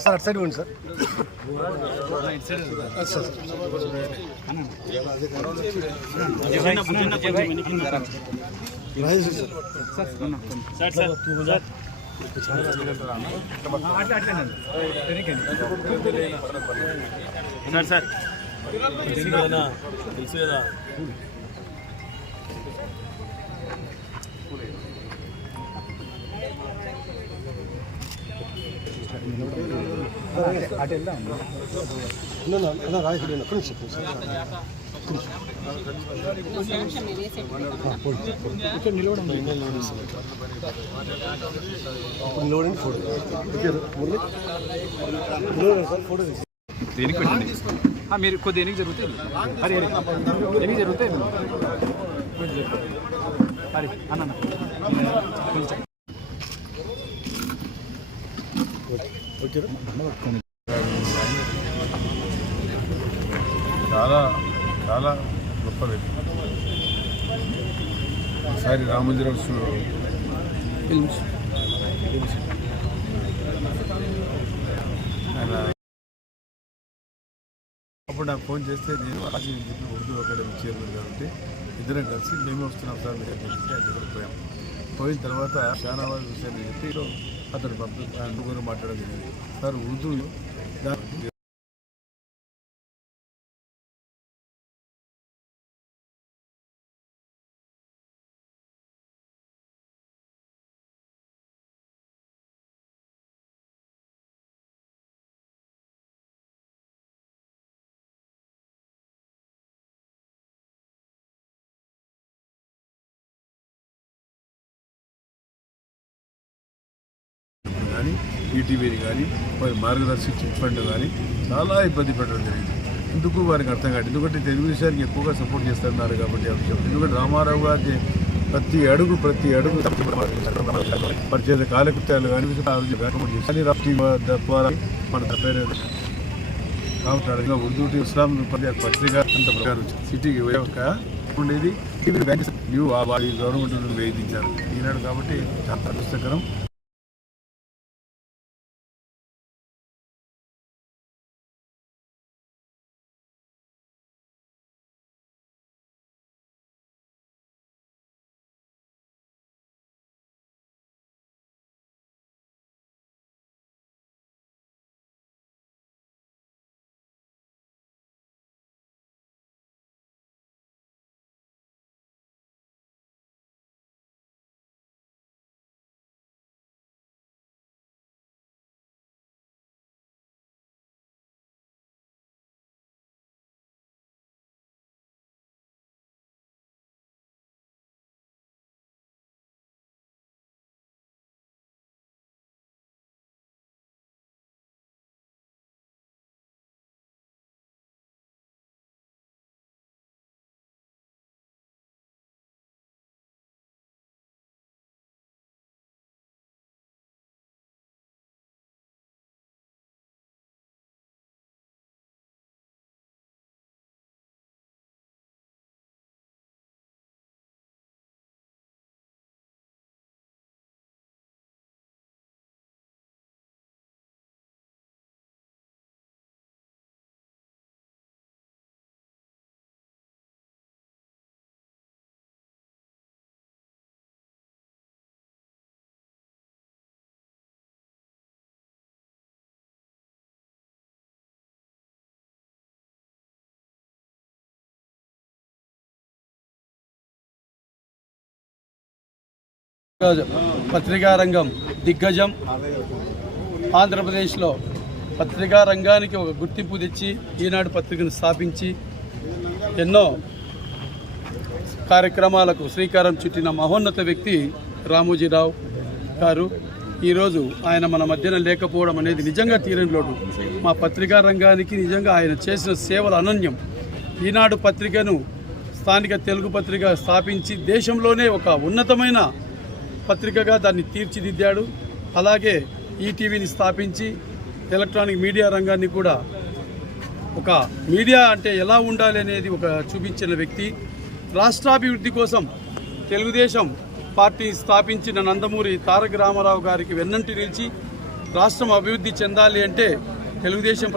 Sir అటు side ఇవ్వండి sir sir sir sir sir ఇక్కడ నిలవడం నిలవడండి ఫోటో మురళి నిలవడండి సార్ ఫోటో దేనికి పెట్టండి ఆ, మీరు కొద్ది ఎనికి జరుగుతుంది హరి హరి. ఎనికి జరుగుతాయి. హరి అన్న అన్న. కొంచెం చాలా చాలా గొప్ప వ్యక్తి ఒకసారి రామోజీరావు ఫిల్మ్స్. ఆయన అప్పుడు నాకు ఫోన్ చేస్తే నేను రాజీ చెప్పి ఉర్దూ అకాడమీ చైర్మన్ కాబట్టి ఇద్దరం కలిసి మేము వస్తున్నాం సార్ మీరు పోయాం. పోయిన తర్వాత షానావాజ్ హుసేన్ చెప్పి అతను పంపి అనుకుని ముగ్గురు మాట్లాడడం జరిగింది. సార్ ఉర్దూ ఈటీవీని కానీ వారి మార్గదర్శి చిట్ ఫండ్ కానీ చాలా ఇబ్బంది పెట్టడం జరిగింది. ఎందుకు వారికి అర్థం కాదు ఎందుకంటే తెలుగుదేశానికి ఎక్కువగా సపోర్ట్ చేస్తున్నారు కాబట్టి ఆ ఎందుకంటే రామారావు గారి ప్రతి అడుగు ప్రతి అడుగు వారి చేసే కాలకృత్యాలు కానీ కానీ ద్వారా మన పేరు కాబట్టి అడగ ఉర్దూ ఇస్లాం పత్రిక అంత ప్రకారం సిటీకి యొక్క ఉండేది. టీవీ బ్యాంక్ న్యూ గవర్నమెంట్ వేయించారు ఈనాడు కాబట్టి చాలా అదృష్టకరం పత్రికా రంగం దిగ్గజం ఆంధ్రప్రదేశ్లో పత్రికా రంగానికి ఒక గుర్తింపు తెచ్చి ఈనాడు పత్రికను స్థాపించి ఎన్నో కార్యక్రమాలకు శ్రీకారం చుట్టిన మహోన్నత వ్యక్తి రామోజీరావు గారు ఈరోజు ఆయన మన మధ్యన లేకపోవడం అనేది నిజంగా తీరని లోటు. మా పత్రికా రంగానికి నిజంగా ఆయన చేసిన సేవలు అనన్యం. ఈనాడు పత్రికను స్థానిక తెలుగు పత్రిక స్థాపించి దేశంలోనే ఒక ఉన్నతమైన పత్రికగా దాన్ని తీర్చిదిద్దాడు. అలాగే ఈటీవీని స్థాపించి ఎలక్ట్రానిక్ మీడియా రంగాన్ని కూడా ఒక మీడియా అంటే ఎలా ఉండాలి అనేది ఒక చూపించిన వ్యక్తి. రాష్ట్రాభివృద్ధి కోసం తెలుగుదేశం పార్టీ స్థాపించిన నందమూరి తారక రామారావు గారికి వెన్నంటి నిలిచి రాష్ట్రం అభివృద్ధి చెందాలి అంటే తెలుగుదేశం